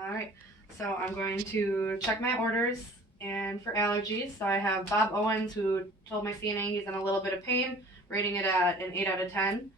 All right, so I'm going to check my orders and for allergies. So I have Bob Owens, who told my CNA he's in a little bit of pain, rating it at an 8 out of 10.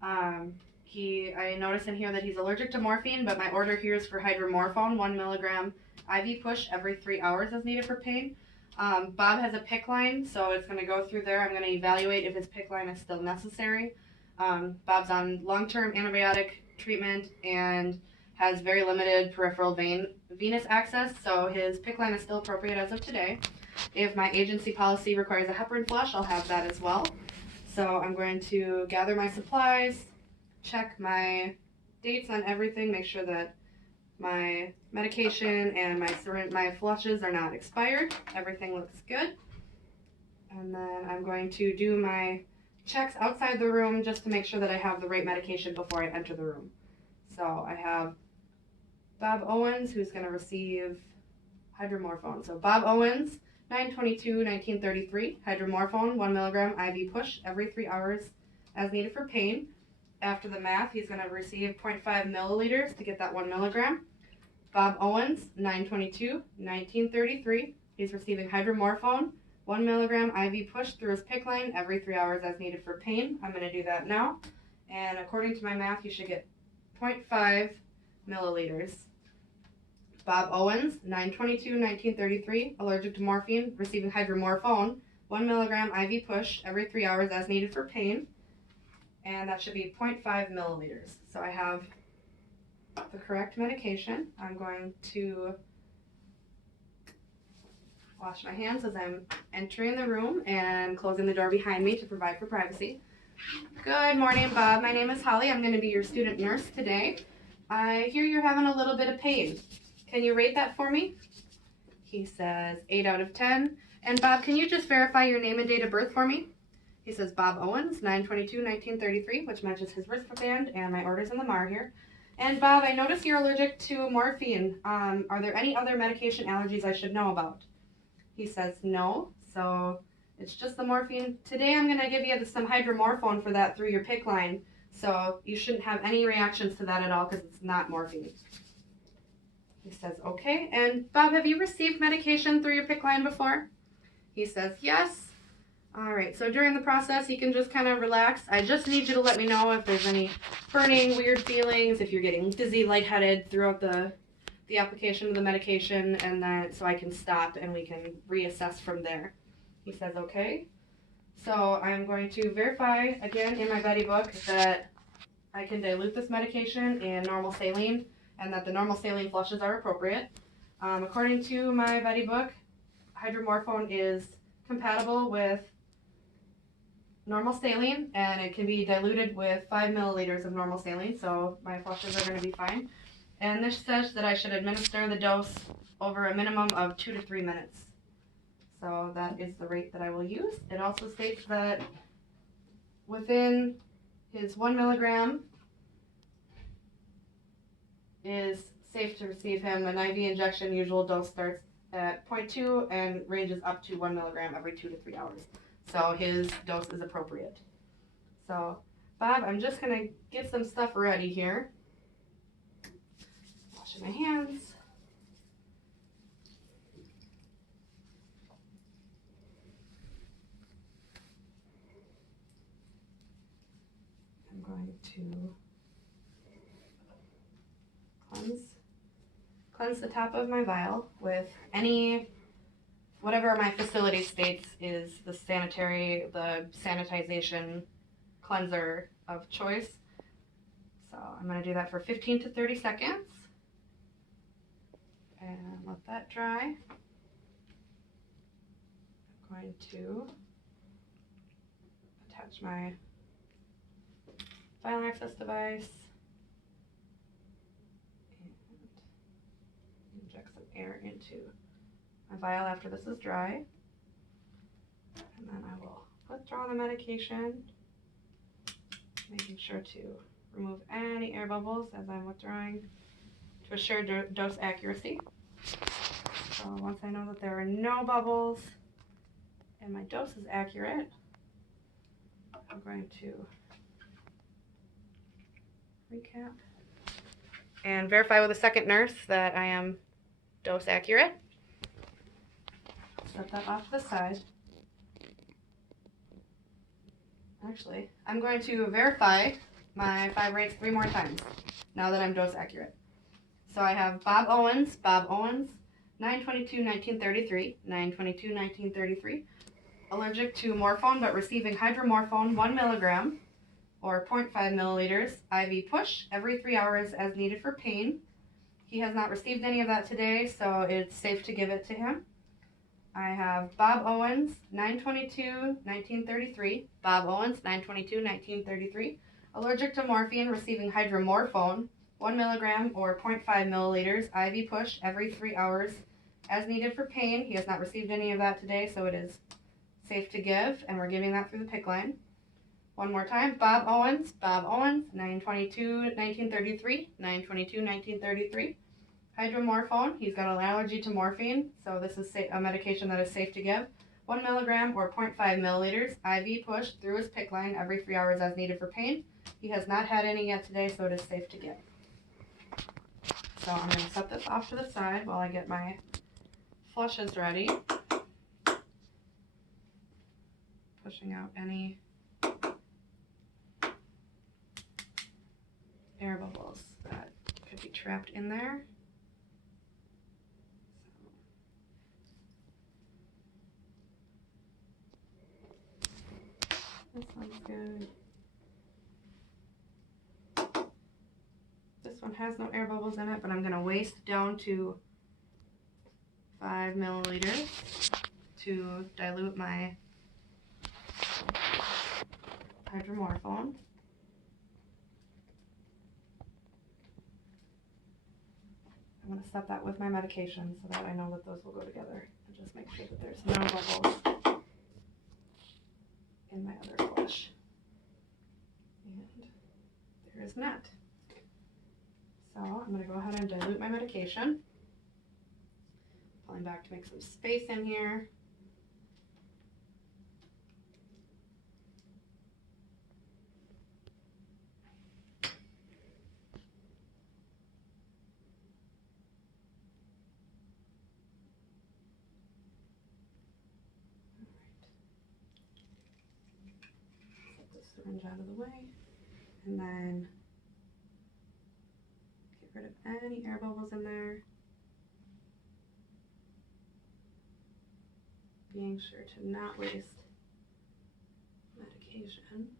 I notice in here that he's allergic to morphine, but my order here is for hydromorphone, 1 milligram IV push every 3 hours as needed for pain. Bob has a PICC line, so it's going to go through there. I'm going to evaluate if his PICC line is still necessary. Bob's on long-term antibiotic treatment and has very limited peripheral venous access, so his PICC line is still appropriate as of today. If my agency policy requires a heparin flush, I'll have that as well. So I'm going to gather my supplies, check my dates on everything, make sure that my medication and my flushes are not expired. Everything looks good. And then I'm going to do my checks outside the room just to make sure that I have the right medication before I enter the room. So I have Bob Owens, who's going to receive hydromorphone. So Bob Owens, 9/22/1933, hydromorphone, 1 milligram IV push every 3 hours as needed for pain. After the math, he's going to receive 0.5 milliliters to get that 1 milligram. Bob Owens, 9/22/1933, he's receiving hydromorphone, 1 milligram IV push through his PICC line every 3 hours as needed for pain. I'm going to do that now. And according to my math, you should get 0.5 milliliters. Bob Owens, 9/22/1933, allergic to morphine, receiving hydromorphone, 1 milligram IV push every 3 hours as needed for pain. And that should be 0.5 milliliters. So I have the correct medication. I'm going to wash my hands as I'm entering the room and closing the door behind me to provide for privacy. Good morning, Bob. My name is Holly. I'm going to be your student nurse today. I hear you're having a little bit of pain. Can you rate that for me? He says 8 out of 10. And Bob, can you just verify your name and date of birth for me? He says Bob Owens, 9/22/1933, which matches his wristband and my orders in the MAR here. And Bob, I notice you're allergic to morphine. Are there any other medication allergies I should know about? He says no, so it's just the morphine. Today I'm going to give you some hydromorphone for that through your PICC line, so you shouldn't have any reactions to that at all because it's not morphine. He says, okay. And Bob, have you received medication through your PICC line before? He says, yes. All right, so during the process, you can just kind of relax. I just need you to let me know if there's any burning, weird feelings, if you're getting dizzy, lightheaded throughout the application of the medication, and that so I can stop and we can reassess from there. He says, okay. So I'm going to verify again in my buddy book that I can dilute this medication in normal saline and that the normal saline flushes are appropriate. According to my buddy book, hydromorphone is compatible with normal saline and it can be diluted with 5 milliliters of normal saline, so my flushes are going to be fine. And this says that I should administer the dose over a minimum of 2 to 3 minutes. So that is the rate that I will use. It also states that within his 1 milligram is safe to receive him. An IV injection usual dose starts at 0.2 and ranges up to 1 milligram every 2 to 3 hours. So his dose is appropriate. So Bob, I'm just going to get some stuff ready here. Washing my hands. I'm going to cleanse the top of my vial with whatever my facility states is the sanitization cleanser of choice. So I'm going to do that for 15 to 30 seconds and let that dry. I'm going to attach my vial access device and inject some air into my vial after this is dry. And then I will withdraw the medication, making sure to remove any air bubbles as I'm withdrawing to assure dose accuracy. So once I know that there are no bubbles and my dose is accurate, I'm going to recap. and verify with a second nurse that I am dose accurate. Set that off to the side. Actually, I'm going to verify my 5 rates 3 more times now that I'm dose accurate. So I have Bob Owens, 9/22/1933, 9/22/1933, allergic to Morphone but receiving hydromorphone 1 milligram or 0.5 milliliters IV push every 3 hours as needed for pain. He has not received any of that today, so it's safe to give it to him. I have Bob Owens, 9/22/1933, Bob Owens, 9/22/1933, allergic to morphine, receiving hydromorphone 1 milligram or 0.5 milliliters IV push every 3 hours as needed for pain. He has not received any of that today, so it is safe to give, and we're giving that through the PICC line. One more time, Bob Owens, 9/22/1933, 9/22/1933, hydromorphone. He's got an allergy to morphine, so this is a medication that is safe to give. 1 milligram or 0.5 milliliters IV push through his PICC line every 3 hours as needed for pain. He has not had any yet today, so it is safe to give. So I'm going to set this off to the side while I get my flushes ready. Pushing out any air bubbles that could be trapped in there. This one's good. This one has no air bubbles in it, but I'm going to waste down to 5 milliliters to dilute my hydromorphone. I'm going to set that with my medication so that I know that those will go together, and just make sure that there's no bubbles in my other flush. And there is not. So I'm going to go ahead and dilute my medication. Pulling back to make some space in here. Set the syringe out of the way, and then get rid of any air bubbles in there. Being sure to not waste medication.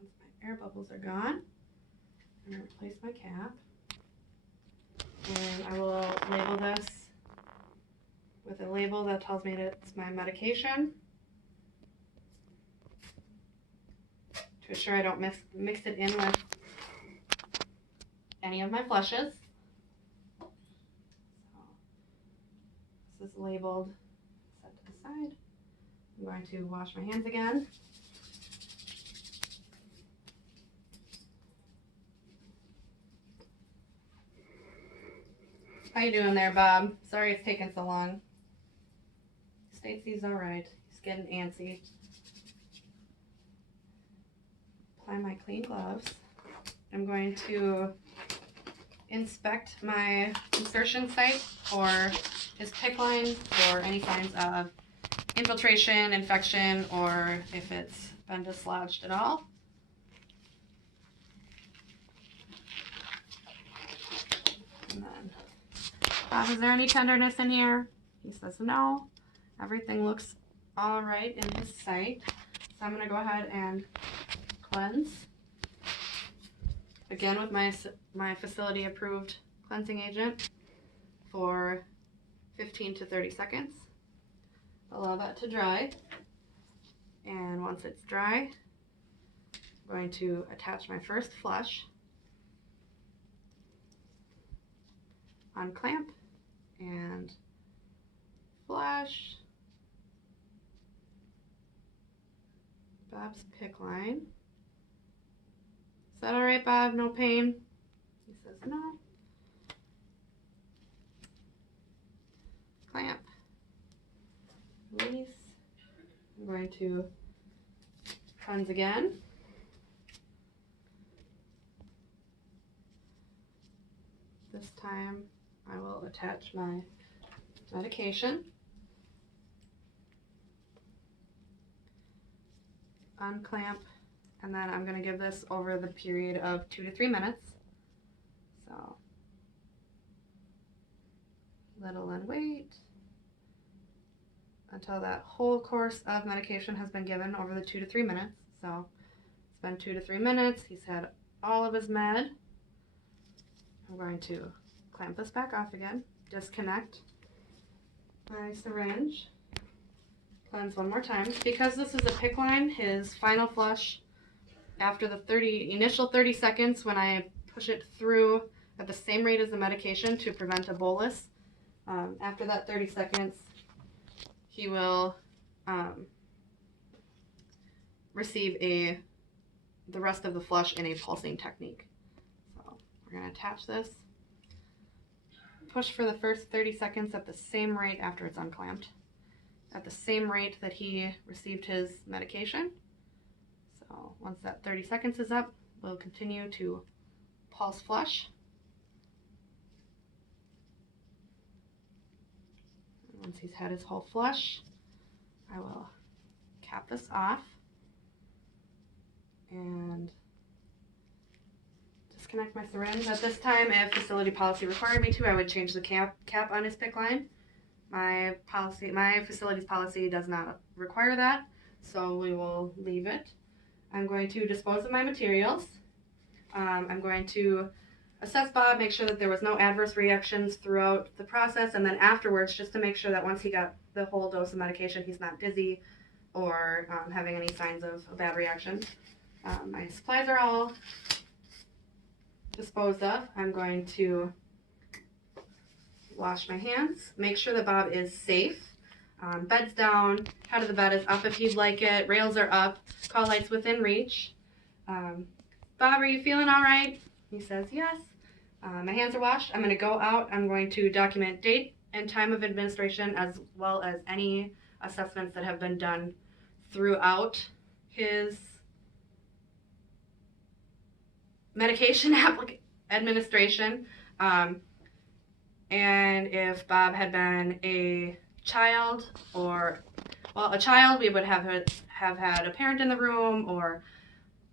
Once my air bubbles are gone, I'm going to replace my cap. And I will label this with a label that tells me that it's my medication to assure I don't mix it in with any of my flushes. So this is labeled, set to the side. I'm going to wash my hands again. How you doing there, Bob? Sorry it's taking so long. Stacy's all right. He's getting antsy. Apply my clean gloves. I'm going to inspect my insertion site for his PICC line for any signs of infiltration, infection, or if it's been dislodged at all. And then, Bob, is there any tenderness in here? He says no. Everything looks all right in his site. So I'm going to go ahead and cleanse. Again with my facility approved cleansing agent for 15 to 30 seconds. Allow that to dry. And once it's dry, I'm going to attach my first flush unclamp, and flush. Bob's PICC line. Is that all right, Bob? No pain? He says no. Clamp. Release. I'm going to cleanse again. This time I will attach my medication. Unclamp, and then I'm going to give this over the period of 2 to 3 minutes. So, little and wait until that whole course of medication has been given over the 2 to 3 minutes. So, it's been 2 to 3 minutes. He's had all of his med. I'm going to clamp this back off again, disconnect my syringe, cleanse one more time. Because this is a PICC line, his final flush after the initial 30 seconds when I push it through at the same rate as the medication to prevent a bolus, after that 30 seconds, he will receive the rest of the flush in a pulsing technique. So we're going to attach this, push for the first 30 seconds at the same rate after it's unclamped, at the same rate that he received his medication. So once that 30 seconds is up, we'll continue to pulse flush. And once he's had his whole flush, I will cap this off and disconnect my syringe. At this time, if facility policy required me to, I would change the cap on his PICC line. My facility's policy does not require that, so we will leave it. I'm going to dispose of my materials. I'm going to assess Bob, make sure that there was no adverse reactions throughout the process, and then afterwards, just to make sure that once he got the whole dose of medication, he's not dizzy or having any signs of a bad reaction. My supplies are all disposed of. I'm going to wash my hands, make sure that Bob is safe. Bed's down, head of the bed is up if you'd like it, rails are up, call lights within reach. Bob, are you feeling all right? He says yes. My hands are washed. I'm going to go out. I'm going to document date and time of administration as well as any assessments that have been done throughout his medication administration. And if Bob had been a child, we would have had a parent in the room or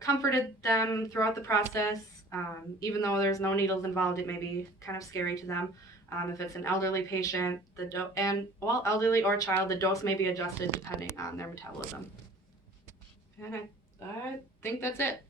comforted them throughout the process. Even though there's no needles involved, it may be kind of scary to them. If it's an elderly patient, elderly or child, the dose may be adjusted depending on their metabolism. And I think that's it.